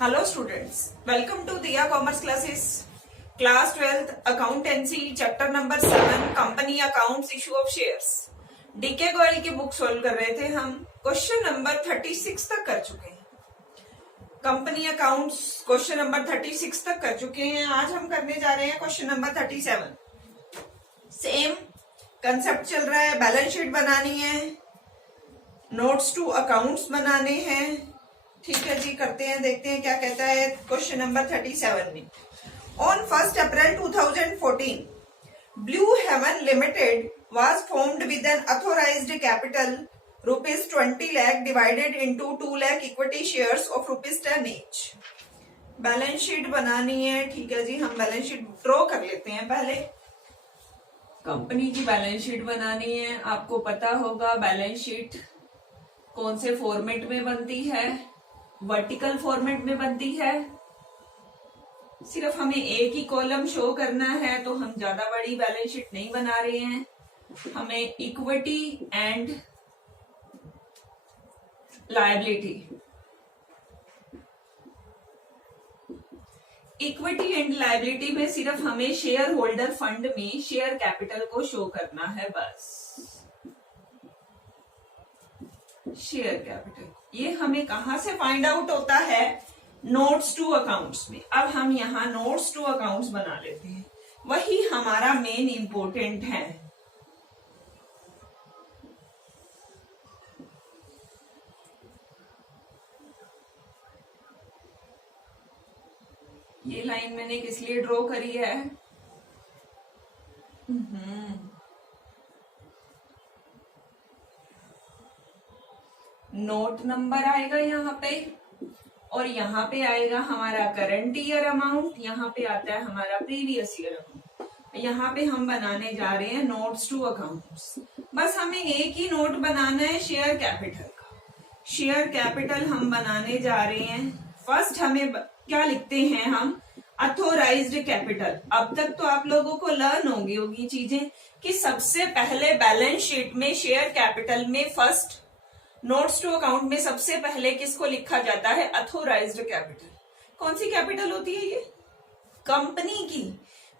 Hello students, welcome to Diya Commerce Classes, Class 12th Accountancy, Chapter number 7, Company Accounts, Issue of Shares. DK Goyal की book solve कर रहे थे हम, question number 36 तक कर चुके हैं। कंपनी अकाउंट्स क्वेश्चन नंबर 36 तक कर चुके हैं। आज हम करने जा रहे हैं क्वेश्चन नंबर 37। सेम कंसेप्ट चल रहा है, बैलेंस शीट बनानी है, नोट्स टू अकाउंट्स बनाने हैं। ठीक है जी, करते हैं, देखते हैं क्या कहता है क्वेश्चन नंबर 37 में। On 1 April 2014 Blue Haven Limited was formed with an authorized capital ₹20 lakh divided into 2 lakh equity shares of ₹10 each। Balance sheet बनानी है। ठीक है जी, हम बैलेंस शीट ड्रॉ कर लेते हैं। पहले कंपनी की बैलेंस शीट बनानी है। आपको पता होगा बैलेंस शीट कौन से फॉर्मेट में बनती है, वर्टिकल फॉर्मेट में बनती है। सिर्फ हमें एक ही कॉलम शो करना है, तो हम ज्यादा बड़ी बैलेंस शीट नहीं बना रहे हैं। हमें equity and liability, equity and liability में सिर्फ हमें शेयर होल्डर फंड में शेयर कैपिटल को शो करना है, बस शेयर कैपिटल। ये हमें कहां से फाइंड आउट होता है? नोट्स टू अकाउंट्स में। अब हम यहां नोट्स टू अकाउंट्स बना लेते हैं, वही हमारा मेन इंपॉर्टेंट है। ये लाइन मैंने किस लिए ड्रॉ करी है? नोट नंबर आएगा यहाँ पे, और यहाँ पे आएगा हमारा करंट ईयर अमाउंट, यहाँ पे आता है हमारा प्रीवियस ईयर अमाउंट। यहाँ पे हम बनाने जा रहे हैं नोट्स टू अकाउंट्स। बस हमें एक ही नोट बनाना है शेयर कैपिटल का। शेयर कैपिटल हम बनाने जा रहे हैं। फर्स्ट हमें क्या लिखते हैं हम? Authorised capital. अब तक तो आप लोगों को लर्न होगी चीजें कि सबसे पहले बैलेंस शीट में शेयर कैपिटल में फर्स्ट नोट्स टू अकाउंट में सबसे पहले किसको लिखा जाता है? Authorised capital. कौन सी कैपिटल होती है ये? कंपनी की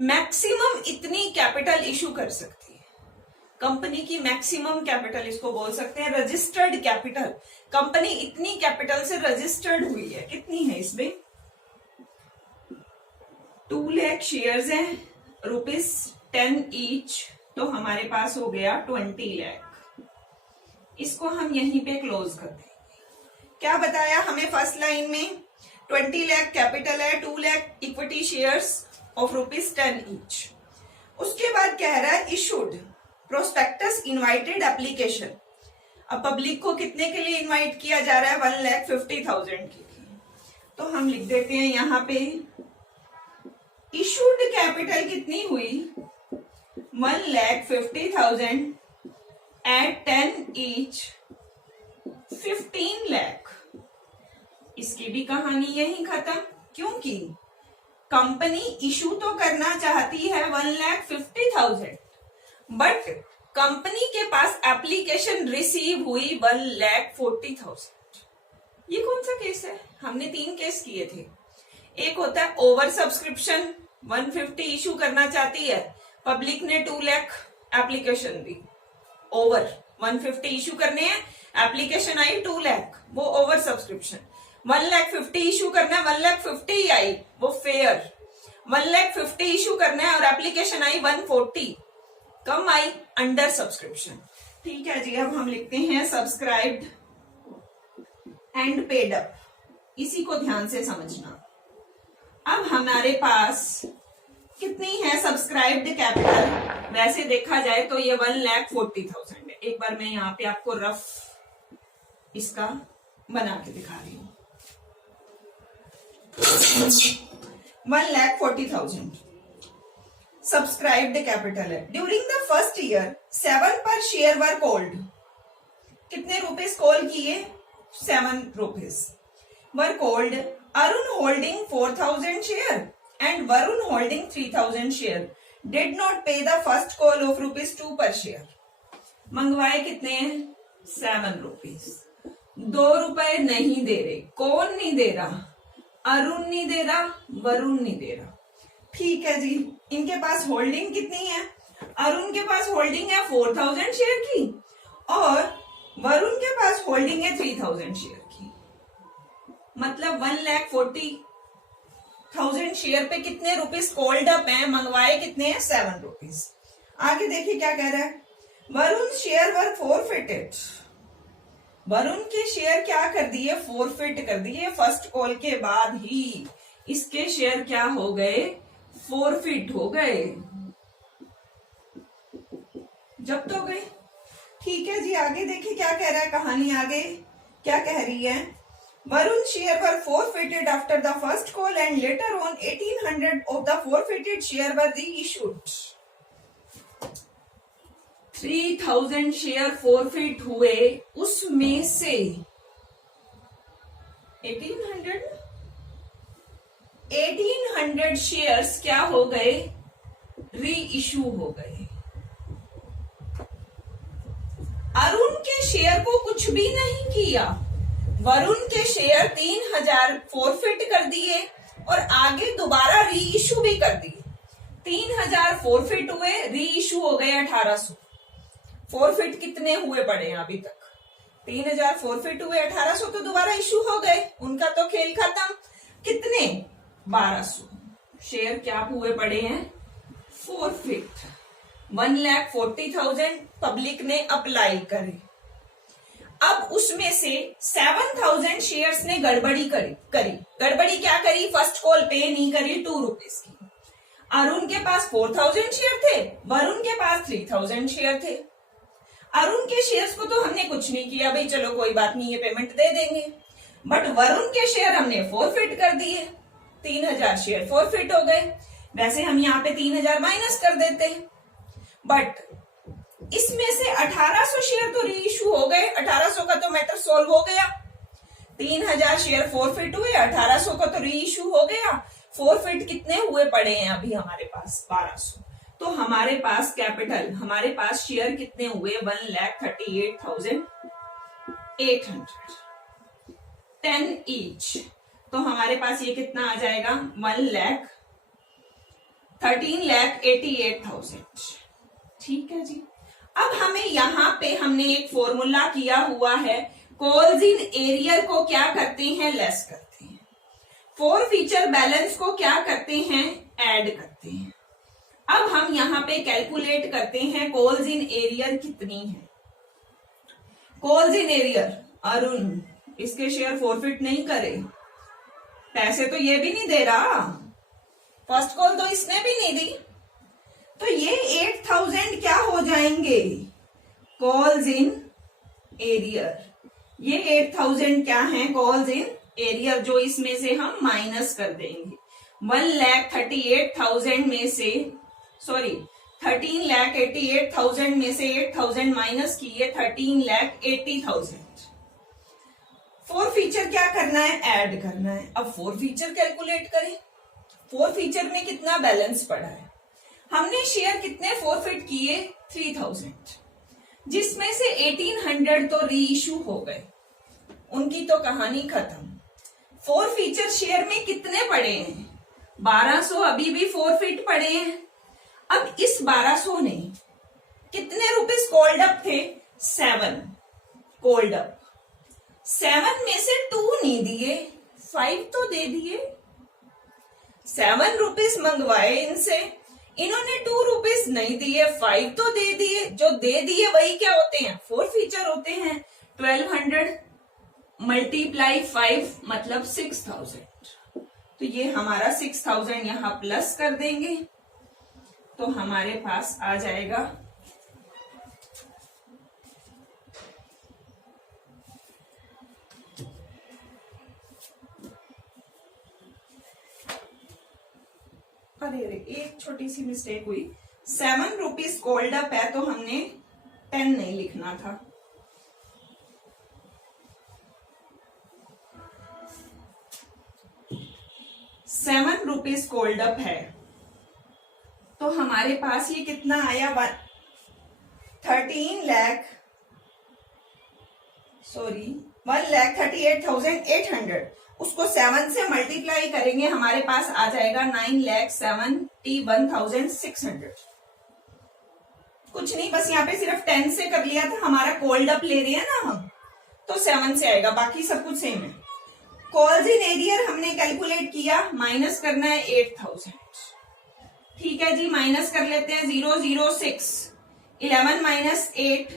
मैक्सिमम इतनी कैपिटल इशू कर सकती है। कंपनी की मैक्सिमम कैपिटल इसको बोल सकते हैं रजिस्टर्ड कैपिटल। कंपनी इतनी कैपिटल से रजिस्टर्ड हुई है। कितनी है इसमें? 2 लाख शेयर्स हैं, ₹10 ईच, तो हमारे पास हो गया 20 लाख। इसको हम यहीं पे क्लोज कर देंगे। क्या बताया हमें फर्स्ट लाइन में? 20 लाख कैपिटल है, 2 lakh equity shares of ₹10 each. उसके बाद कह रहा है इशूड प्रोस्पेक्टस इनवाइटेड एप्लीकेशन। अब पब्लिक को कितने के लिए इनवाइट किया जा रहा है? 1,50,000 के लिए। तो हम लिख देते हैं यहाँ पे इशूड कैपिटल कितनी हुई? 1,50,000 एट 10 ईच, 15 लाख। इसकी भी कहानी यही खत्म, क्योंकि कंपनी इशू तो करना चाहती है 1,50,000, बट कंपनी के पास एप्लीकेशन रिसीव हुई 1,40,000। ये कौन सा केस है? हमने 3 केस किए थे। एक होता है ओवर सब्सक्रिप्शन, 150 इशू करना चाहती है, पब्लिक ने 2 लाख एप्लीकेशन दी। ओवर 150 इशू करने हैं, एप्लीकेशन आई 2 लाख, वो ओवर सब्सक्रिप्शन। 1,50,000 इशू करना है, 1,50,000 ही आई, वो फेयर। 1,50,000 इशू करना है और एप्लीकेशन आई 140, कम आई, अंडर सब्सक्रिप्शन। ठीक है जी, अब हम लिखते हैं सब्सक्राइब्ड एंड पेड अप। इसी को ध्यान से समझना। अब हमारे पास कितनी है सब्सक्राइब्ड कैपिटल? वैसे देखा जाए तो ये 1,40,000 है। एक बार मैं यहाँ पे आपको रफ इसका बना के दिखा रही हूँ। 1,40,000 सब्सक्राइब्ड कैपिटल है। ड्यूरिंग द फर्स्ट ईयर 7 पर शेयर वर कॉल्ड। कितने रुपीस कॉल किए? 7 rupees were called. Arun holding 4,000 share and Varun holding 3,000 share did not pay the first call of ₹2 per share। मंगवाए कितने हैं? 7 रुपीस। ₹2 नहीं दे रहे। कौन नहीं दे रहा? अरुण नहीं दे रहा, वरुण नहीं दे रहा। ठीक है जी, इनके पास होल्डिंग कितनी है? अरुण के पास होल्डिंग है 4000 शेयर की और वरुण के पास होल्डिंग है 3000 शेयर की। मतलब 1,40,000 शेयर पे कितने रुपीस कॉल्ड अप है? मंगवाए कितने हैं? 7 रुपीस। आगे देखिए क्या कह रहा है, वरुण शेयर वर फॉरफिटेड। वरुण के शेयर क्या कर दिए? फॉरफिट कर दिए। फर्स्ट कॉल के बाद ही इसके शेयर क्या हो गए? फॉरफिट हो गए, जब्त हो गए। ठीक है जी, आगे देखिए क्या कह रहा है कहानी। आगे क्या कह रही है, Varun share were forfeited after the first call and later on 1800 of the forfeited share वर री इशूड। 3000 शेयर फॉरफिट हुए, उसमें से 1800 शेयर्स क्या हो गए? री इशू हो गए। अरुण के शेयर को कुछ भी नहीं किया, वरुण के शेयर 3000 फॉरफिट कर दिए और आगे दोबारा री इशू भी कर दिए। 3000 फॉरफिट हुए, री इशू हो गए 1800। फॉरफिट कितने हुए पड़े हैं अभी तक? 3000 फॉरफिट हुए, 1800 तो दोबारा इशू हो गए, उनका तो खेल खत्म। कितने? 1200 शेयर क्या हुए पड़े हैं? फॉरफिट। 1,40,000 पब्लिक ने अप्लाई करे। अब उसमें से 7,000 शेयर्स ने गड़बड़ी करी। गड़बड़ी क्या करी? फर्स्ट कॉल पे नहीं करी 2 रुपीस की। अरुण के पास 4,000 शेयर थे, वरुण के पास 3,000 शेयर थे। अरुण के शेयर्स को तो हमने कुछ नहीं किया, भाई चलो कोई बात नहीं, ये पेमेंट दे देंगे। बट वरुण के शेयर हमने फॉरफिट कर दिए, 3000 शेयर फॉरफिट हो गए। वैसे हम यहाँ पे 3000 माइनस कर देते, बट इसमें से 1800 शेयर तो री इशू हो गए। 1800 का तो मैटर सॉल्व हो गया। 3000 शेयर फॉरफिट हुए, 1800 का तो री इशू हो गया। फॉरफिट कितने हुए पड़े हैं अभी हमारे पास? 1200। तो हमारे पास कैपिटल, हमारे पास शेयर कितने हुए? 1,38,800, 10 ईच। तो हमारे पास ये कितना आ जाएगा? 13,88,000। ठीक है जी। अब हमें यहाँ पे हमने एक फॉर्मूला किया हुआ है, कॉल्स इन एरियर को क्या करते हैं? लेस करते हैं। फॉरफीचर बैलेंस को क्या करते हैं? ऐड करते हैं। अब हम यहाँ पे कैलकुलेट करते हैं कॉल्स इन एरियर कितनी है। कॉल्स इन एरियर, अरुण इसके शेयर फॉरफिट नहीं करे, पैसे तो ये भी नहीं दे रहा, फर्स्ट कॉल तो इसने भी नहीं दी, तो ये 8,000 क्या हो जाएंगे? Calls in arrear. ये 8,000 क्या है? कॉल्स इन एरियर, जो इसमें से हम माइनस कर देंगे। 1,38,000 में से, सॉरी 13,88,000 में से 8,000 माइनस किए, 13,80,000। फोर फीचर क्या करना है? ऐड करना है। अब फोर फीचर कैलकुलेट करें। फोर फीचर में कितना बैलेंस पड़ा है? हमने शेयर कितने फॉरफिट किए? 3,000, जिसमें से 1,800 तो री इशू हो गए, उनकी तो कहानी खत्म। फोर फीचर शेयर में कितने पड़े हैं? 1200 अभी भी फॉरफिट पड़े हैं। अब इस 1200 ने कितने रुपीस कॉल्ड अप थे? 7 कॉल्ड अप। 7 में से 2 नहीं दिए, 5 तो दे दिए। 7 रुपीस मंगवाए इनसे, इन्होंने 2 रुपीस नहीं दिए, 5 तो दे दिए। जो दे दिए वही क्या होते हैं? फोर फीचर होते हैं। 1200 मल्टीप्लाई 5 मतलब 6,000। तो ये हमारा 6,000 यहां प्लस कर देंगे, तो हमारे पास आ जाएगा अरे एक छोटी सी मिस्टेक हुई। 7 रुपीस कॉल्ड अप है तो हमने 10 नहीं लिखना था। ₹7 कॉल्ड अप है तो हमारे पास ये कितना आया? 1,38,800। उसको 7 से मल्टीप्लाई करेंगे, हमारे पास आ जाएगा 9,71,600। कुछ नहीं, बस यहाँ पे सिर्फ 10 से कर लिया था, हमारा कोल्ड अप ले रहे हैं ना हम, तो 7 से आएगा, बाकी सब कुछ सेम है। कॉल्स इन एरियर हमने कैलकुलेट किया, माइनस करना है 8,000। ठीक है जी, माइनस कर लेते हैं। 006, 11 माइनस 8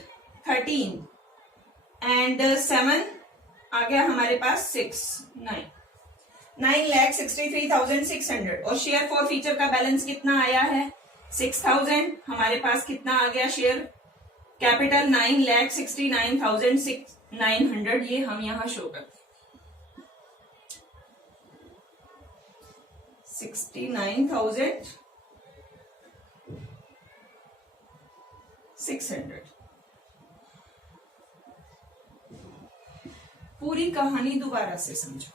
13 एंड 7 आ गया हमारे पास 9,63,600। और शेयर फॉर फ्यूचर का बैलेंस कितना आया है? 6,000। हमारे पास कितना आ गया शेयर कैपिटल? 9,69,900। ये हम यहां शो करते हैं 69,600। पूरी कहानी दोबारा से समझो।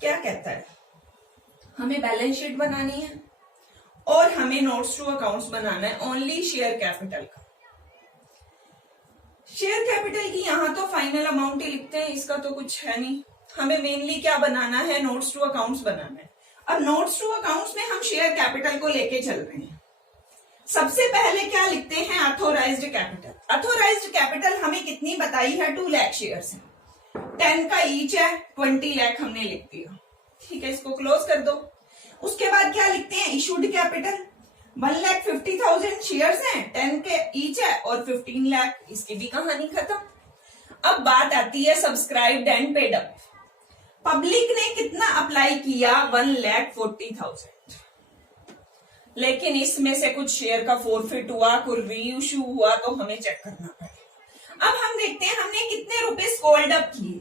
क्या कहता है? हमें बैलेंस शीट बनानी है और हमें नोट्स टू अकाउंट्स बनाना है ओनली शेयर कैपिटल का। शेयर कैपिटल की यहां तो फाइनल अमाउंट ही लिखते हैं, इसका तो कुछ है नहीं। हमें मेनली क्या बनाना है? नोट्स टू अकाउंट्स बनाना है। अब नोट्स टू अकाउंट्स में हम शेयर कैपिटल को लेके चल रहे हैं। सबसे पहले क्या लिखते हैं? Authorised capital. अथोराइज्ड कैपिटल हमें कितनी बताई है? 2 लाख शेयर्स है, 10 का ईच है, 20 लाख हमने लिख दिया। ठीक है, इसको क्लोज कर दो। उसके बाद क्या लिखते हैं? Issued capital. 1,50,000 शेयर्स हैं, 10 के ईच है और 15 लाख, इसकी भी कहानी खत्म। अब बात आती है subscribed and paid up. Public ने कितना अप्लाई किया? 1,40,000। लेकिन इसमें से कुछ शेयर का फोरफिट हुआ, कुछ री इशू हुआ, तो हमें चेक करना पड़ेगा। अब हम देखते हैं हमने कितने रुपीस कॉल्ड अप किए।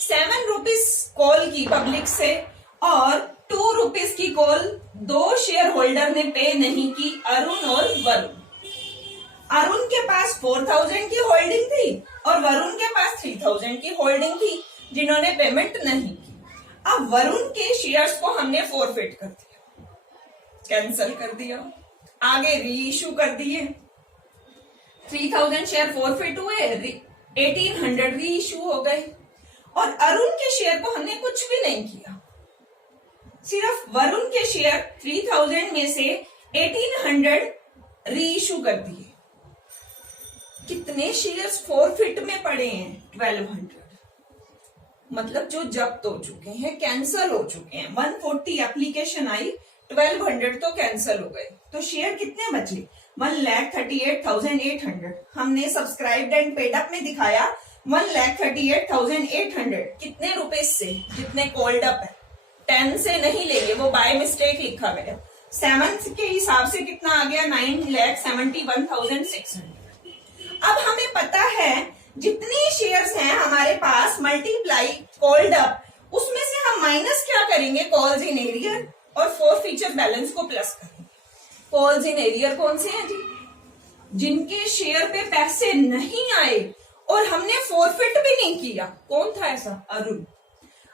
7 रुपीस कॉल की पब्लिक से और 2 रुपीस की कॉल 2 शेयर होल्डर ने पे नहीं की, अरुण और वरुण। अरुण के पास 4,000 की होल्डिंग थी और वरुण के पास 3,000 की होल्डिंग थी, जिन्होंने पेमेंट नहीं की। अब वरुण के शेयर्स को हमने फोरफिट कर दिया, कैंसिल कर दिया, आगे री इशू कर दिए। 3,000 शेयर फोरफिट हुए, 1,800 री इशू हो गए। और अरुण के शेयर को हमने कुछ भी नहीं किया, सिर्फ वरुण के शेयर 3,000 में से 1,800 री इशू कर दिए। कितने शेयर्स फोरफिट में पड़े हैं? 1,200। मतलब जो जब्त हो चुके हैं, कैंसल हो चुके हैं। 140 एप्लीकेशन आई, 1,200 तो कैंसल हो गए। तो शेयर कितने बचे? 1,38,800। हमने सब्सक्राइब्ड एंड पेड अप में दिखाया 1,38,800। कितने रुपए से? जितने कॉल्ड अप है। 10 से नहीं लेंगे, वो बाय मिस्टेक लिखा गया। 7 के हिसाब से कितना आ गया? 9,71,600। अब हमें पता है जितनी शेयर्स हैं हमारे पास मल्टीप्लाई कॉल्ड अप, उसमें से हम माइनस क्या करेंगे? कॉल्स इन एरियर और फोर फीचर बैलेंस को प्लस करेंगे। कॉल्स इन एरियर कौन से हैं जी? जिनके शेयर पे पैसे नहीं आए और हमने फोरफिट भी नहीं किया। कौन था ऐसा? अरुण।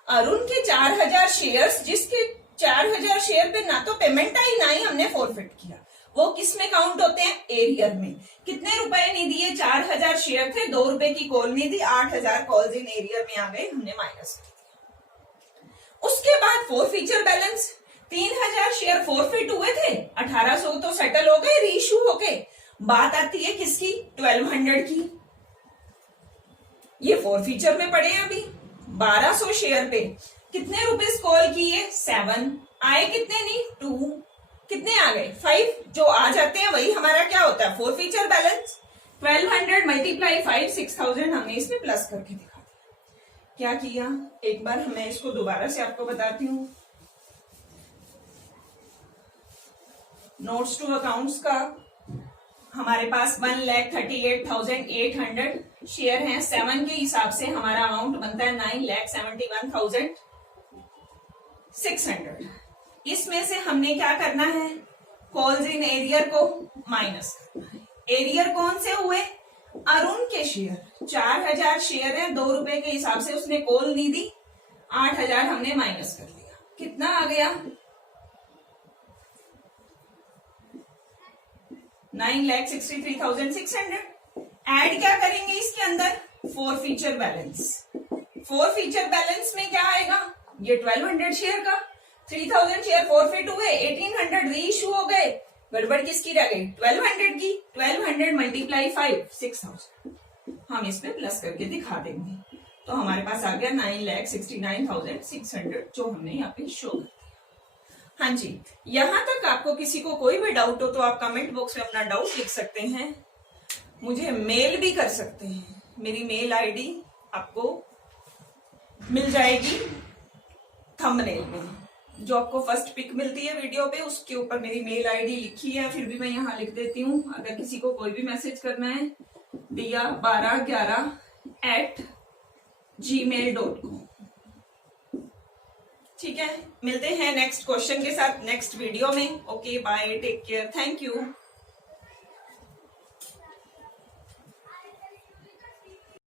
अरुण के 4,000 शेयर्स, जिसके 4,000 शेयर पे ना तो पेमेंट आई, ना ही हमने फोरफिट किया, वो किस में काउंट होते हैं? एरियर में। कितने रुपए नहीं दिए? 4,000 शेयर थे, 2 रुपए की कॉल नहीं दी, 8,000 कॉल्स इन एरियर में आ गए, हमने माइनस कर दिया। उसके बाद four feature balance, 3,000 share forfeit हुए थे, 1,800 तो सेटल हो गए, रीइश्यू हो गए। बात आती है किसकी? 1,200 की। ये फोर फीचर में पड़े हैं अभी। 1,200 शेयर पे कितने रुपीस कॉल किए? 7 आए, कितने नहीं? 2। कितने आ गए? 5। जो आ जाते हैं वही हमारा क्या होता है? Four feature balance. 1,200 मल्टीप्लाई 5, 6,000 हमने इसमें प्लस करके दिखा दिया। क्या किया? एक बार मैं इसको दोबारा से आपको बताती हूँ। नोट्स टू अकाउंट्स का हमारे पास 1,38,800 शेयर हैं। 7 के हिसाब से हमारा अमाउंट बनता है 9,71,600। इसमें से हमने क्या करना है? कॉल्स इन एरियर को माइनस करना है। एरियर कौन से हुए? अरुण के शेयर। 4,000 शेयर है, 2 रुपए के हिसाब से उसने कॉल नहीं दी, 8,000 हमने माइनस कर दिया। कितना आ गया? 9,63,600। ऐड क्या करेंगे इसके अंदर? Four feature balance. 4 feature balance में क्या आएगा, ये 1200 शेयर का 3000 शेयर फॉरफिट हुए, 1800 री इशू हो गए, गड़बड़ किसकी रह गई 1200 की, 1200 मल्टीप्लाई 5 6000, हम इसमें प्लस करके दिखा देंगे। तो हमारे पास आ गया 9,69,600 जो हमने यहाँ पे शो कर दिया। हाँ जी, यहां तक आपको किसी को कोई भी डाउट हो तो आप कमेंट बॉक्स में अपना डाउट लिख सकते हैं, मुझे मेल भी कर सकते हैं। मेरी मेल आईडी आपको मिल जाएगी थंबनेल में, जो आपको फर्स्ट पिक मिलती है वीडियो पे उसके ऊपर मेरी मेल आईडी लिखी है, फिर भी मैं यहाँ लिख देती हूँ। अगर किसी को कोई भी मैसेज करना है diya1211@gmail.com। ठीक है, मिलते हैं नेक्स्ट क्वेश्चन के साथ नेक्स्ट वीडियो में। Okay bye, take care, thank you.